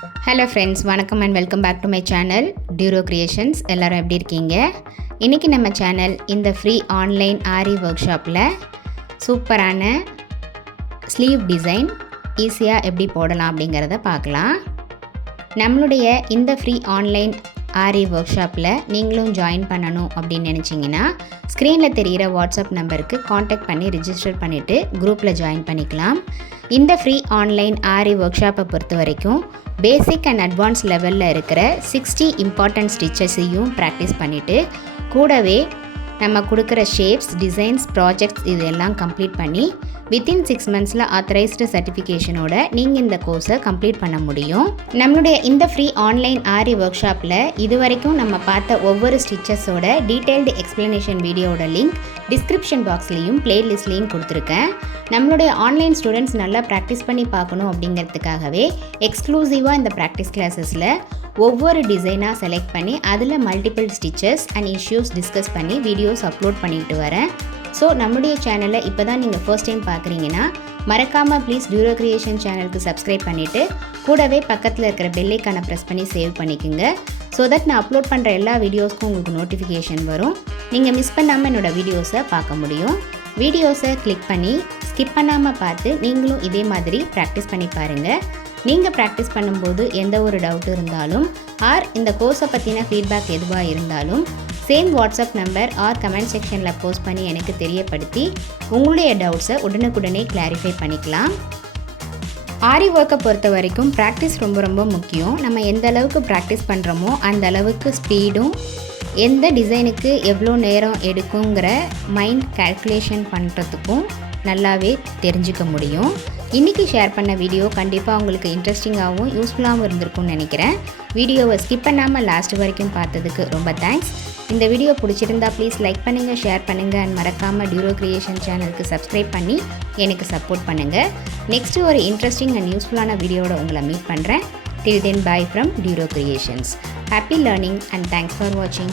Hello friends, வணக்கம் and welcome back to my channel டியூரோ creations. எல்லோரும் எப்படி இருக்கீங்க? இன்றைக்கி நம்ம சேனல் இந்த ஃப்ரீ ஆன்லைன் ஆரி ஒர்க் ஷாப்பில் சூப்பரான ஸ்லீவ் டிசைன் ஈஸியாக எப்படி போடலாம் அப்படிங்கிறத பார்க்கலாம். நம்மளுடைய இந்த ஃப்ரீ ஆன்லைன் ஆரி ஒர்க் ஷாப்பில் நீங்களும் ஜாயின் பண்ணணும் அப்படின்னு நினச்சிங்கன்னா ஸ்க்ரீனில் தெரிகிற வாட்ஸ்அப் நம்பருக்கு காண்டாக்ட் பண்ணி ரிஜிஸ்டர் பண்ணிவிட்டு குரூப்பில் ஜாயின் பண்ணிக்கலாம். இந்த ஃப்ரீ ஆன்லைன் ஆரி ஒர்க் ஷாப்பை பொறுத்த வரைக்கும் பேசிக் அண்ட் அட்வான்ஸ் லெவலில் இருக்கிற 60 இம்பார்ட்டன்ட் ஸ்டிச்சஸையும் ப்ராக்டிஸ் பண்ணிவிட்டு கூடவே நம்ம கொடுக்குற ஷேப்ஸ், டிசைன்ஸ், ப்ராஜெக்ட்ஸ் இதெல்லாம் கம்ப்ளீட் பண்ணி வித்தின் 6 மந்த்ஸில் ஆத்தரைஸ்டு சர்டிஃபிகேஷனோட நீங்கள் இந்த கோர்ஸை கம்ப்ளீட் பண்ண முடியும். நம்மளுடைய இந்த ஃப்ரீ ஆன்லைன் ஆரி ஒர்க் ஷாப்பில் இது வரைக்கும் நம்ம பார்த்த ஒவ்வொரு ஸ்டிச்சஸோட டீட்டெயில்டு எக்ஸ்ப்ளனேஷன் வீடியோட லிங்க் டிஸ்கிரிப்ஷன் பாக்ஸ்லேயும் பிளேலிஸ்ட்லேயும் கொடுத்துருக்கேன். நம்மளுடைய ஆன்லைன் ஸ்டூடெண்ட்ஸ் நல்லா ப்ராக்டிஸ் பண்ணி பார்க்கணும் அப்படிங்கிறதுக்காகவே எக்ஸ்க்ளூசிவாக இந்த ப்ராக்டிஸ் கிளாஸஸில் ஒவ்வொரு டிசைனாக செலக்ட் பண்ணி அதில் multiple stitches and issues discuss பண்ணி வீடியோஸ் அப்லோட் பண்ணிட்டு வரேன். ஸோ நம்முடைய சேனலை இப்போ தான் நீங்கள் ஃபர்ஸ்ட் டைம் பார்க்குறீங்கன்னா மறக்காமல் ப்ளீஸ் டியூரோ கிரியேஷன் சேனலுக்கு சப்ஸ்கிரைப் பண்ணிவிட்டு கூடவே பக்கத்தில் இருக்கிற பெல் ஐக்கானை ப்ரெஸ் பண்ணி சேவ் பண்ணிக்கோங்க. ஸோ தட் நான் அப்லோட் பண்ணுற எல்லா வீடியோஸ்க்கும் உங்களுக்கு நோட்டிஃபிகேஷன் வரும். நீங்கள் மிஸ் பண்ணாமல் என்னோடய வீடியோஸை பார்க்க முடியும். வீடியோஸை கிளிக் பண்ணி ஸ்கிப் பண்ணாமல் பார்த்து நீங்களும் இதே மாதிரி ப்ராக்டிஸ் பண்ணி பாருங்கள். நீங்கள் ப்ராக்டிஸ் பண்ணும்போது எந்த ஒரு டவுட் இருந்தாலும் ஆர் இந்த கோர்ஸை பற்றின ஃபீட்பேக் எதுவாக இருந்தாலும் same WhatsApp number or comment செக்ஷனில் போஸ்ட் பண்ணி எனக்கு தெரியப்படுத்தி உங்களுடைய டவுட்ஸை உடனுக்குடனே கிளாரிஃபை பண்ணிக்கலாம். ஆரி ஒர்க்கை பொறுத்த வரைக்கும் ப்ராக்டிஸ் ரொம்ப முக்கியம். நம்ம எந்த அளவுக்கு ப்ராக்டிஸ் பண்ணுறோமோ அந்த அளவுக்கு ஸ்பீடும், எந்த டிசைனுக்கு எவ்வளோ நேரம் எடுக்குங்கிற மைண்ட் கால்குலேஷன் பண்ணுறதுக்கும் நல்லாவே தெரிஞ்சுக்க முடியும். இன்றைக்கி ஷேர் பண்ண வீடியோ கண்டிப்பாக உங்களுக்கு இன்ட்ரெஸ்டிங்காகவும் யூஸ்ஃபுல்லாகவும் இருந்திருக்கும்னு நினைக்கிறேன். வீடியோவை ஸ்கிப் பண்ணாமல் லாஸ்ட் வரைக்கும் பார்த்ததுக்கு ரொம்ப தேங்க்ஸ். இந்த வீடியோ பிடிச்சிருந்தா ப்ளீஸ் லைக் பண்ணுங்கள், ஷேர் பண்ணுங்கள் அண்ட் மறக்காமல் டியூரோ கிரியேஷன் சேனலுக்கு சப்ஸ்கிரைப் பண்ணி எனக்கு சப்போர்ட் பண்ணுங்கள். நெக்ஸ்ட்டு ஒரு இன்ட்ரெஸ்டிங் அண்ட் யூஸ்ஃபுல்லான வீடியோவோட உங்களை மீட் பண்ணுறேன். Till then, bye from Duro Creations. Happy learning and thanks for watching.